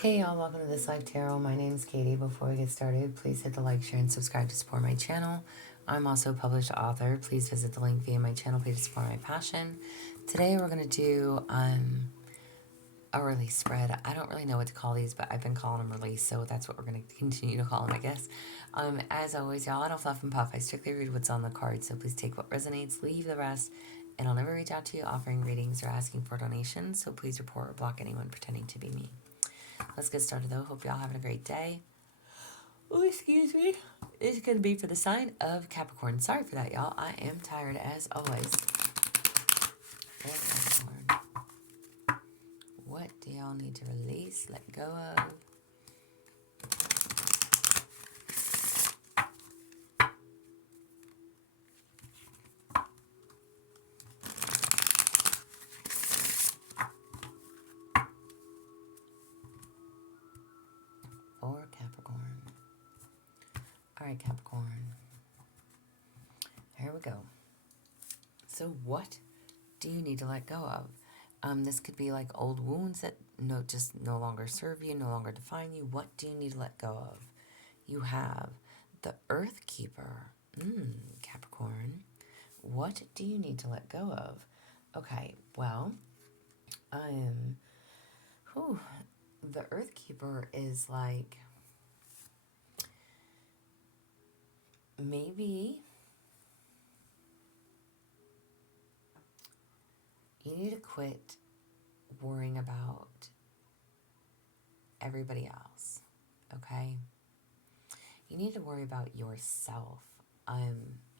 Hey y'all, welcome to This Life Tarot. My name is Katie. Before we get started, please hit the like, share, and subscribe to support my channel. I'm also a published author. Please visit the link via my channel page to support my passion. Today we're going to do a release spread. I don't really know what to call these, but I've been calling them release, so that's what we're going to continue to call them, I guess. As always, y'all, I don't fluff and puff. I strictly read what's on the card, so please take what resonates, leave the rest, and I'll never reach out to you offering readings or asking for donations, so please report or block anyone pretending to be me. Let's get started though. Hope y'all having a great day. Oh, excuse me. It's going to be for the sign of Capricorn. Sorry for that, y'all. I am tired as always. For Capricorn. What do y'all need to release, let go of? For Capricorn. Alright, Capricorn. Here we go. So what do you need to let go of? This could be like old wounds that just no longer serve you, no longer define you. What do you need to let go of? You have the Earth Keeper. Capricorn. What do you need to let go of? Okay, well, the Earth Keeper is like, maybe you need to quit worrying about everybody else, okay? You need to worry about yourself,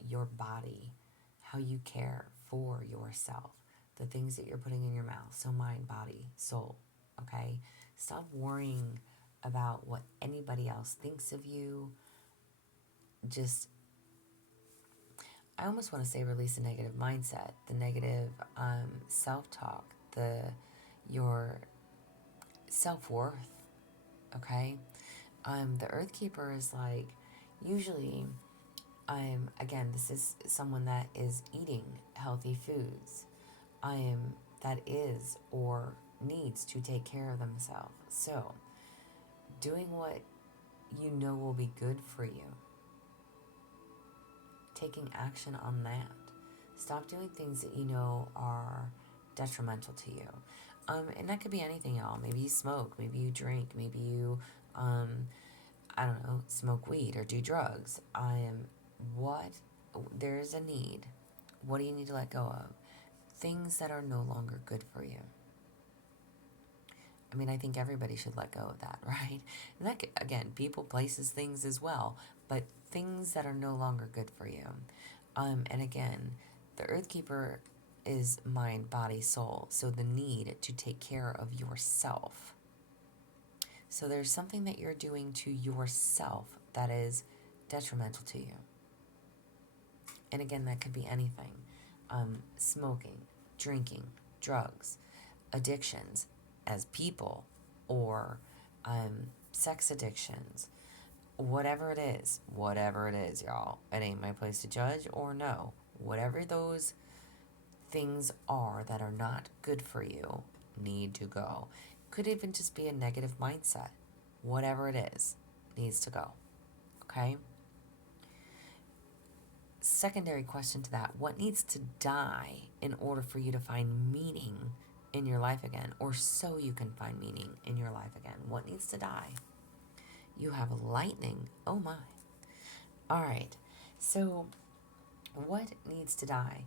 your body, how you care for yourself, the things that you're putting in your mouth, so mind, body, soul, okay? Stop worrying about what anybody else thinks of you. Just, I almost want to say release the negative mindset, the negative self-talk, your self-worth, okay? The Earth Keeper is like, usually, again, this is someone that is eating healthy foods, that is or needs to take care of themselves. So, doing what you know will be good for you. Taking action on that. Stop doing things that you know are detrimental to you. And that could be anything, y'all. Maybe you smoke, maybe you drink, maybe you, I don't know, smoke weed or do drugs. There's a need. What do you need to let go of? Things that are no longer good for you. I mean, I think everybody should let go of that, right? And that could, again, people, places, things as well, but things that are no longer good for you. And again, the Earth Keeper is mind, body, soul. So the need to take care of yourself. So there's something that you're doing to yourself that is detrimental to you. And again, that could be anything. Smoking, drinking, drugs, addictions as people, or sex addictions, whatever it is, y'all. It ain't my place to judge or no. Whatever those things are that are not good for you need to go. Could even just be a negative mindset. Whatever it is, needs to go. Okay? Secondary question to that, what needs to die in order for you to find meaning in your life again, or so you can find meaning in your life again? What needs to die? You have lightning. Oh my. All right. So what needs to die?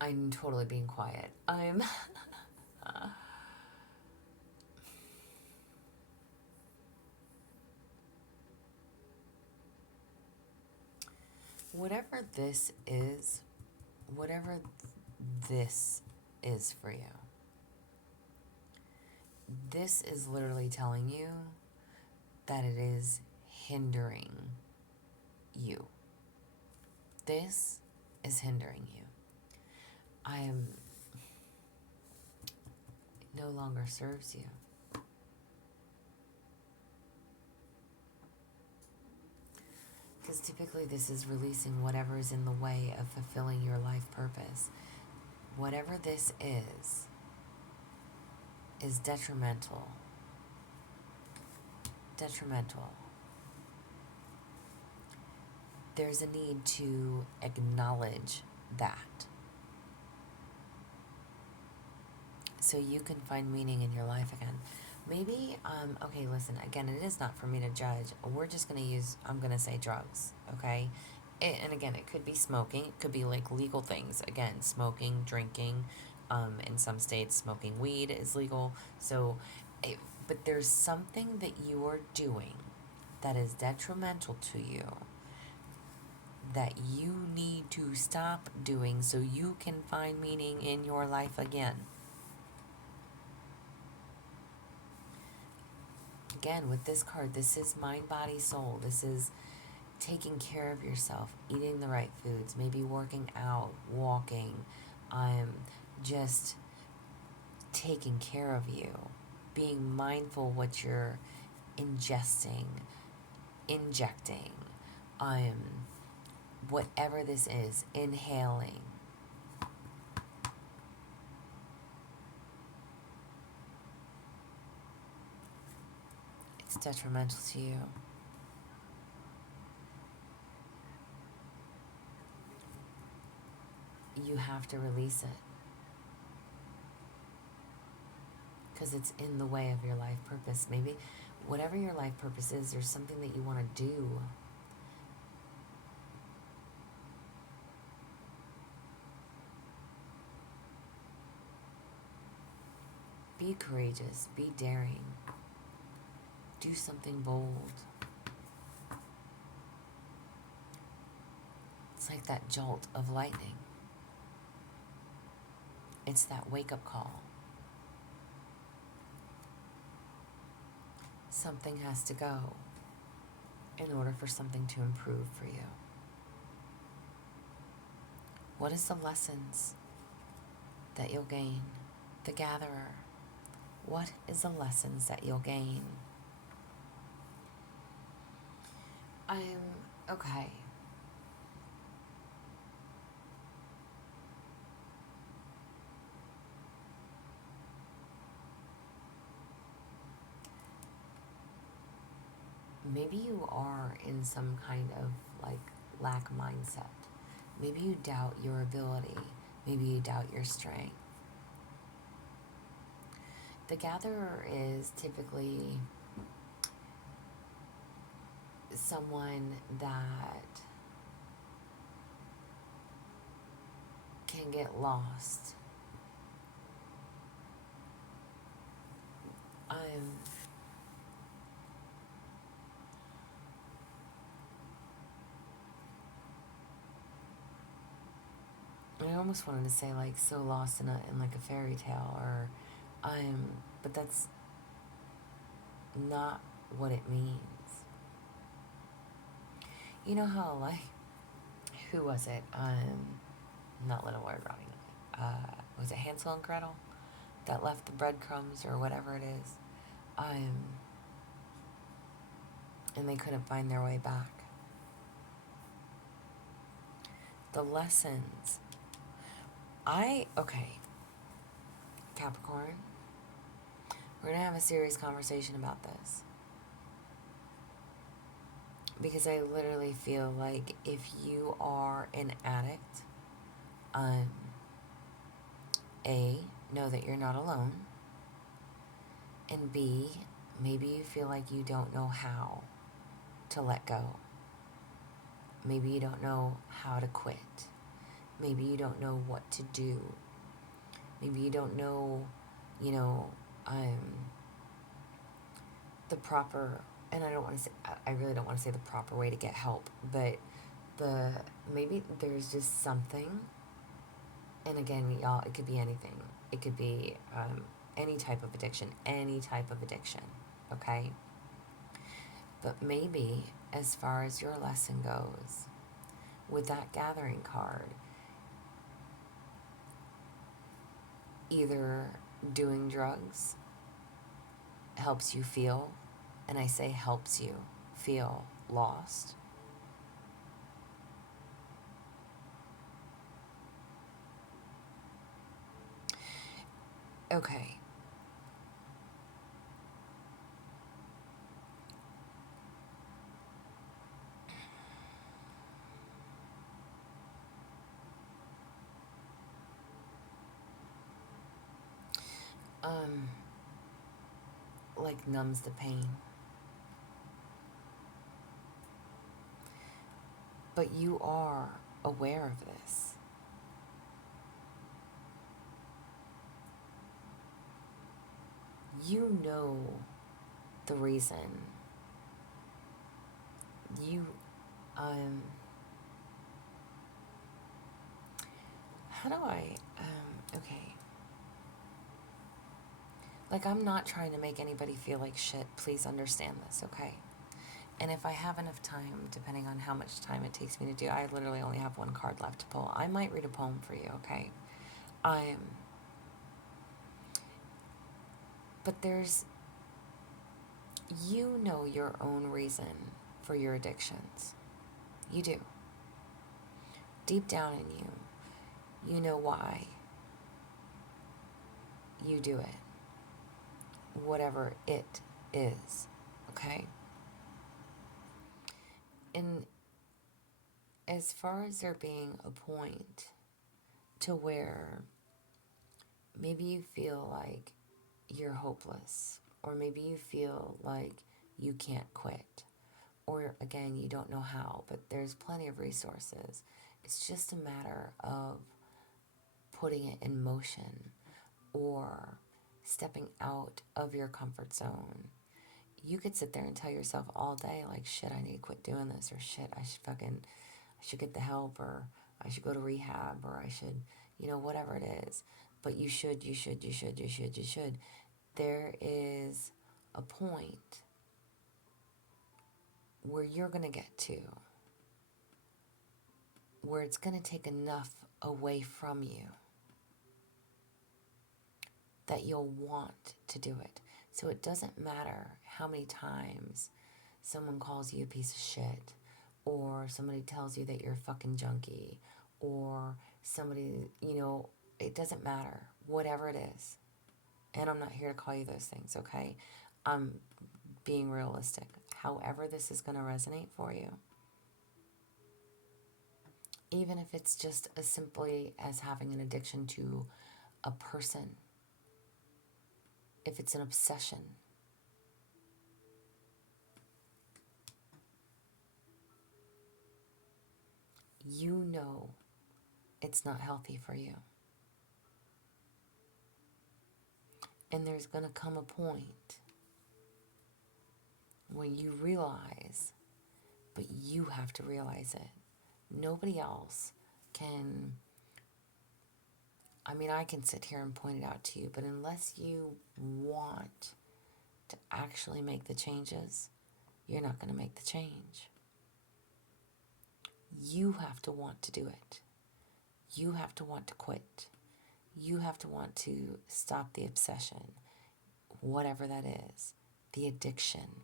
I'm totally being quiet. Whatever this is for you, this is literally telling you that it is hindering you. This is hindering you. no longer serves you. Because typically this is releasing whatever is in the way of fulfilling your life purpose. Whatever this is detrimental. Detrimental. There's a need to acknowledge that, so you can find meaning in your life again. Maybe, okay, listen, again, it is not for me to judge. We're just going to I'm going to say drugs, okay? And again, it could be smoking. It could be like legal things. Again, smoking, drinking. In some states, smoking weed is legal. So, but there's something that you are doing that is detrimental to you that you need to stop doing so you can find meaning in your life again. Again, with this card, this is mind, body, soul. This is taking care of yourself, eating the right foods, maybe working out, walking, just taking care of you, being mindful what you're ingesting, injecting, whatever this is, inhaling. It's detrimental to you. You have to release it. Because it's in the way of your life purpose. Maybe whatever your life purpose is, there's something that you want to do. Be courageous. Be daring. Do something bold. It's like that jolt of lightning. It's that wake-up call. Something has to go in order for something to improve for you. What is the lessons that you'll gain? The Gatherer. What is the lessons that you'll gain? Okay. Maybe you are in some kind of like lack mindset. Maybe you doubt your ability. Maybe you doubt your strength. The Gatherer is typically someone that can get lost. I almost wanted to say like so lost in like a fairy tale, or but that's not what it means. You know how, like, who was it? Not Little Red Riding Hood. Was it Hansel and Gretel that left the breadcrumbs or whatever it is? And they couldn't find their way back. The lessons. Okay, Capricorn, we're going to have a serious conversation about this. Because I literally feel like if you are an addict, A, know that you're not alone. And B, maybe you feel like you don't know how to let go. Maybe you don't know how to quit. Maybe you don't know what to do. Maybe you don't know, the proper, and I really don't want to say the proper way to get help, but maybe there's just something, and again, y'all, it could be anything. It could be any type of addiction, okay? But maybe as far as your lesson goes, with that Gathering card, either doing drugs helps you feel, and I say helps you feel lost, okay, um, like numbs the pain. But you are aware of this. You know the reason. You, um, how do I, okay. Like, I'm not trying to make anybody feel like shit. Please understand this, okay? And if I have enough time, depending on how much time it takes me to do, I literally only have one card left to pull. I might read a poem for you, okay? Um, but there's, you know your own reason for your addictions. You do. Deep down in you, you know why you do it. Whatever it is, okay? And as far as there being a point to where maybe you feel like you're hopeless, or maybe you feel like you can't quit, or again, you don't know how, but there's plenty of resources. It's just a matter of putting it in motion or stepping out of your comfort zone. You could sit there and tell yourself all day, like, shit, I need to quit doing this, or shit, I should get the help, or I should go to rehab, or I should, whatever it is. But you should. There is a point where you're going to get to where it's going to take enough away from you that you'll want to do it. So it doesn't matter how many times someone calls you a piece of shit, or somebody tells you that you're a fucking junkie, or somebody, it doesn't matter. Whatever it is. And I'm not here to call you those things, okay? I'm being realistic. However this is going to resonate for you. Even if it's just as simply as having an addiction to a person. If it's an obsession. You know it's not healthy for you. And there's going to come a point when you realize, but you have to realize it. Nobody else can. I mean, I can sit here and point it out to you, but unless you want to actually make the changes, you're not going to make the change. You have to want to do it. You have to want to quit. You have to want to stop the obsession, whatever that is, the addiction,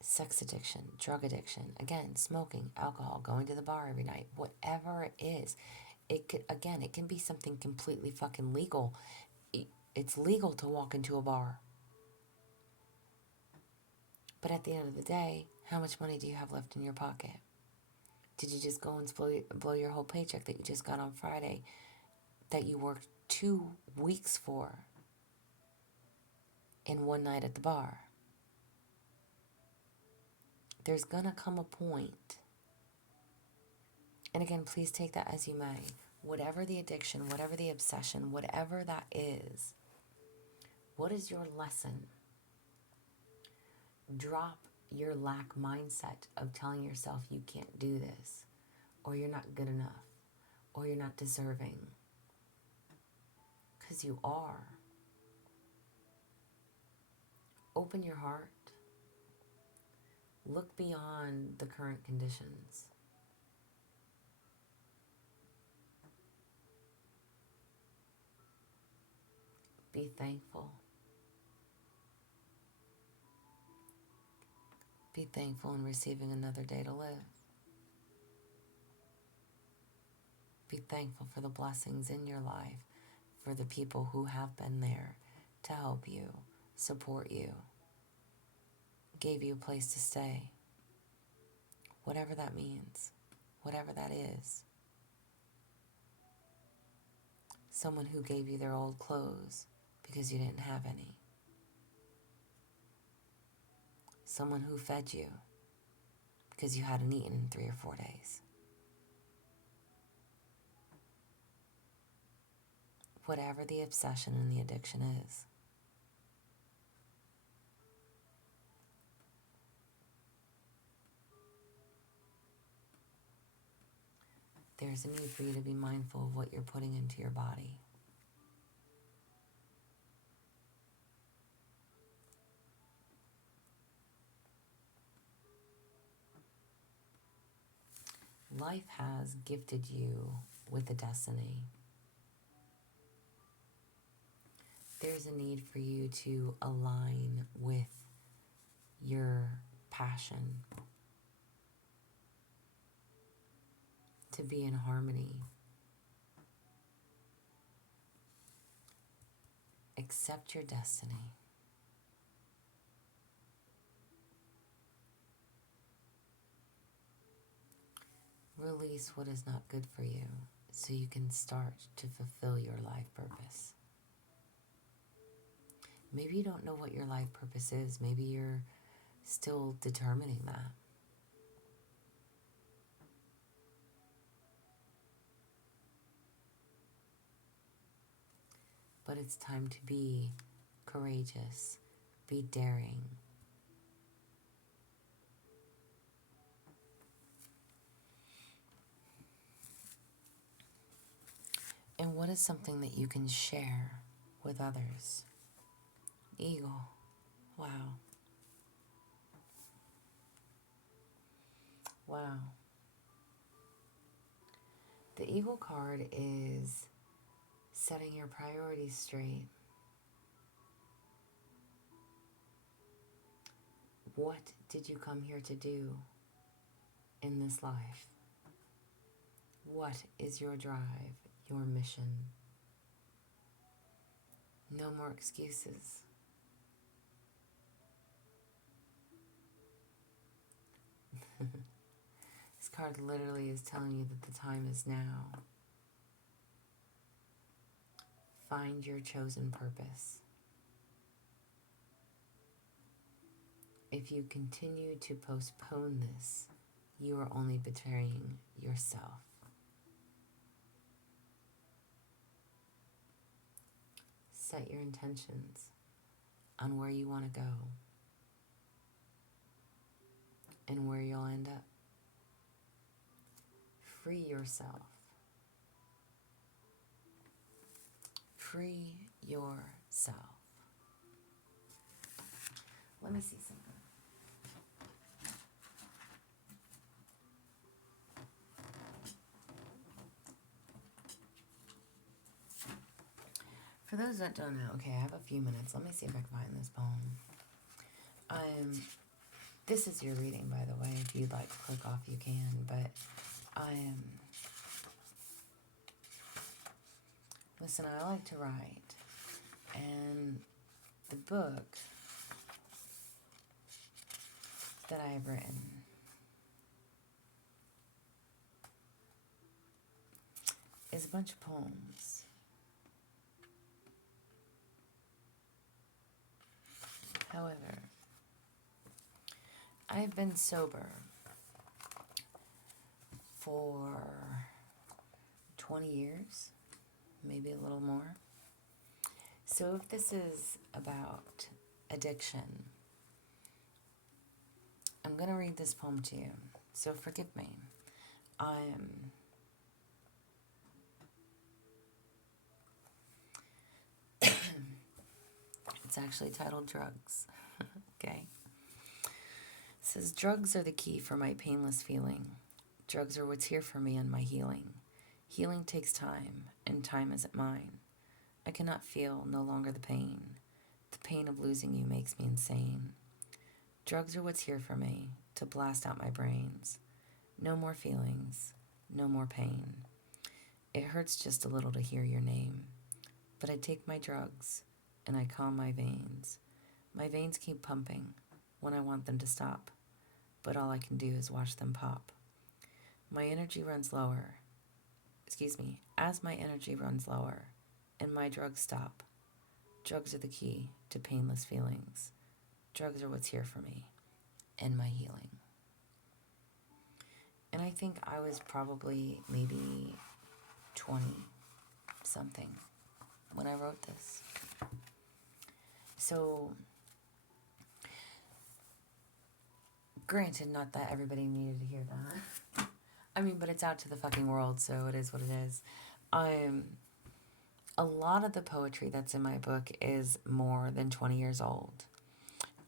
sex addiction, drug addiction, again, smoking, alcohol, going to the bar every night, whatever it is. It can be something completely fucking legal. It's legal to walk into a bar. But at the end of the day, how much money do you have left in your pocket? Did you just go and blow your whole paycheck that you just got on Friday, that you worked 2 weeks for, in one night at the bar? There's gonna come a point, and again, please take that as you may, whatever the addiction, whatever the obsession, whatever that is, what is your lesson? Drop your lack mindset of telling yourself you can't do this, or you're not good enough, or you're not deserving. Because you are. Open your heart. Look beyond the current conditions. Be thankful. Be thankful in receiving another day to live. Be thankful for the blessings in your life, for the people who have been there to help you, support you, gave you a place to stay. Whatever that means, whatever that is. Someone who gave you their old clothes because you didn't have any. Someone who fed you because you hadn't eaten in 3 or 4 days. Whatever the obsession and the addiction is. There's a need for you to be mindful of what you're putting into your body. Life has gifted you with a destiny. There's a need for you to align with your passion, to be in harmony. Accept your destiny. Release what is not good for you so you can start to fulfill your life purpose. Maybe you don't know what your life purpose is. Maybe you're still determining that. But it's time to be courageous, be daring. And what is something that you can share with others? Eagle. Wow. Wow. The Eagle card is setting your priorities straight. What did you come here to do in this life? What is your drive, your mission? No more excuses. This card literally is telling you that the time is now. Find your chosen purpose. If you continue to postpone this, you are only betraying yourself. Set your intentions on where you want to go and where you'll end up. Free yourself. Free yourself. Let me see something. For those that don't know, okay, I have a few minutes. Let me see if I can find this poem. This is your reading, by the way. If you'd like to click off, you can. But listen, I like to write, and the book that I have written is a bunch of poems. However, I've been sober for 20 years, maybe a little more. So if this is about addiction, I'm going to read this poem to you. So forgive me. It's actually titled Drugs. Okay. It says, drugs are the key for my painless feeling. Drugs are what's here for me and my healing. Healing takes time, and time isn't mine. I cannot feel no longer the pain. The pain of losing you makes me insane. Drugs are what's here for me, to blast out my brains. No more feelings, no more pain. It hurts just a little to hear your name. But I take my drugs, and I calm my veins. My veins keep pumping when I want them to stop, but all I can do is watch them pop. My energy runs lower. As my energy runs lower, and my drugs stop. Drugs are the key to painless feelings. Drugs are what's here for me and my healing. And I think I was probably maybe 20 something when I wrote this. So, granted, not that everybody needed to hear that. I mean, but it's out to the fucking world, so it is what it is. A lot of the poetry that's in my book is more than 20 years old.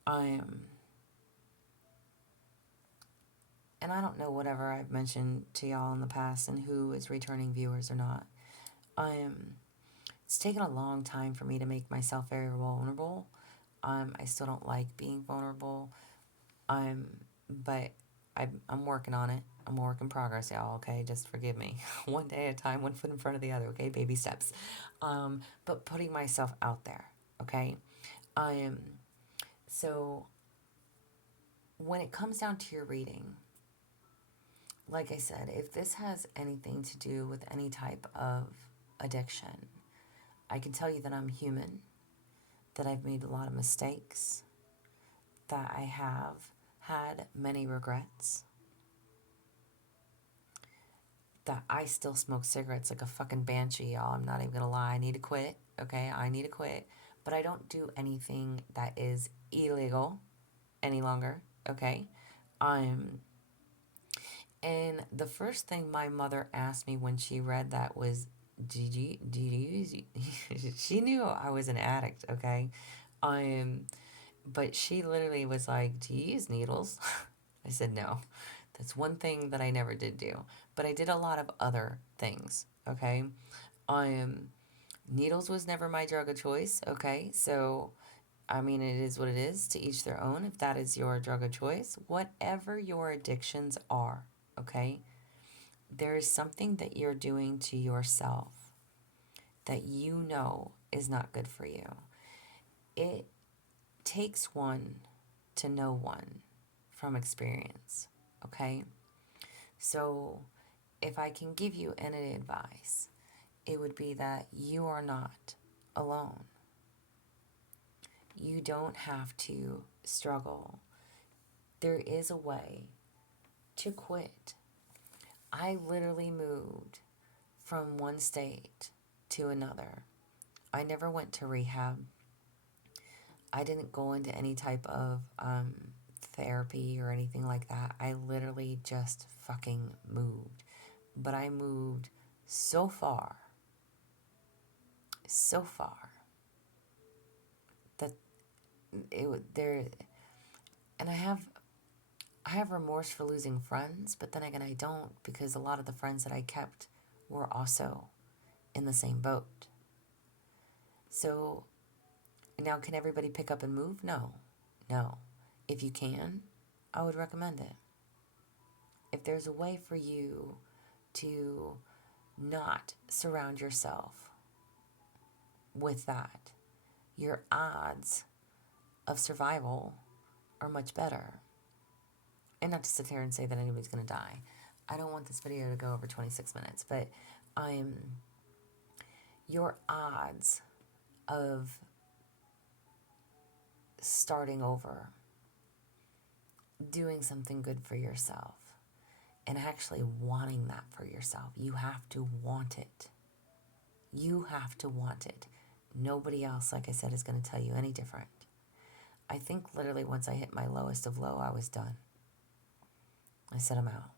And I don't know whatever I've mentioned to y'all in the past and who is returning viewers or not. It's taken a long time for me to make myself very vulnerable. I still don't like being vulnerable. But I'm working on it. I'm a work in progress, y'all, okay? Just forgive me. One day at a time, one foot in front of the other, okay? Baby steps. But putting myself out there, okay? So when it comes down to your reading, like I said, if this has anything to do with any type of addiction, I can tell you that I'm human, that I've made a lot of mistakes, that I have had many regrets, that I still smoke cigarettes like a fucking banshee, y'all. I'm not even gonna lie. I need to quit, okay? I need to quit. But I don't do anything that is illegal any longer, okay? And the first thing my mother asked me when she read that was, did you use... She knew I was an addict, okay? But she literally was like, do you use needles? I said, no. That's one thing that I never did do. But I did a lot of other things, okay? Needles was never my drug of choice, okay? So, I mean, it is what it is, to each their own. If that is your drug of choice, whatever your addictions are, okay? There is something that you're doing to yourself that you know is not good for you. It takes one to know one from experience, okay? So if I can give you any advice, it would be that you are not alone. You don't have to struggle. There is a way to quit. I literally moved from one state to another. I never went to rehab. I didn't go into any type of therapy or anything like that. I literally just fucking moved. But I moved so far that and I have remorse for losing friends, but then again I don't, because a lot of the friends that I kept were also in the same boat. So now, can everybody pick up and move? No. If you can, I would recommend it. If there's a way for you to not surround yourself with that, your odds of survival are much better. And not to sit here and say that anybody's going to die. I don't want this video to go over 26 minutes, but your odds of starting over, doing something good for yourself, and actually wanting that for yourself. You have to want it. You have to want it. Nobody else, like I said, is going to tell you any different. I think literally once I hit my lowest of low, I was done. I said, I'm out.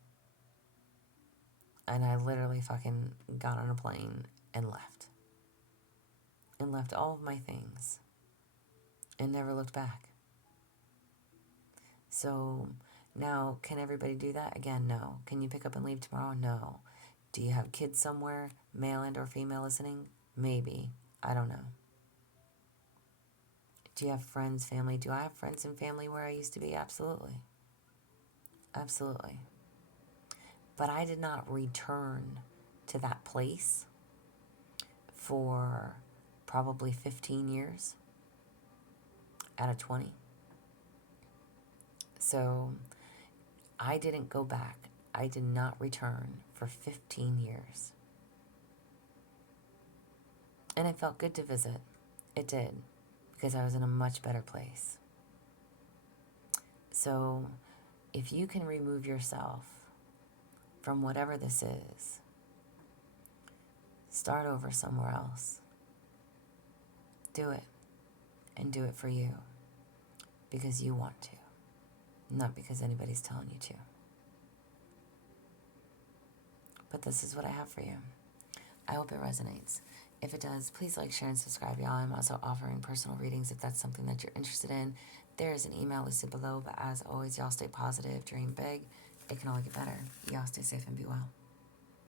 And I literally fucking got on a plane and left. And left all of my things. And never looked back. So now, can everybody do that? Again, no. Can you pick up and leave tomorrow? No. Do you have kids somewhere, male and or female, listening? Maybe. I don't know. Do you have friends, family? Do I have friends and family where I used to be? Absolutely. Absolutely. But I did not return to that place for probably 15 years out of 20. So I didn't go back. I did not return for 15 years. And it felt good to visit. It did, because I was in a much better place. So if you can remove yourself from whatever this is, start over somewhere else. Do it. And do it for you. Because you want to. Not because anybody's telling you to. But this is what I have for you. I hope it resonates. If it does, please like, share, and subscribe, y'all. I'm also offering personal readings if that's something that you're interested in. There is an email listed below, but as always, y'all stay positive, dream big. It can only get better. Y'all stay safe and be well.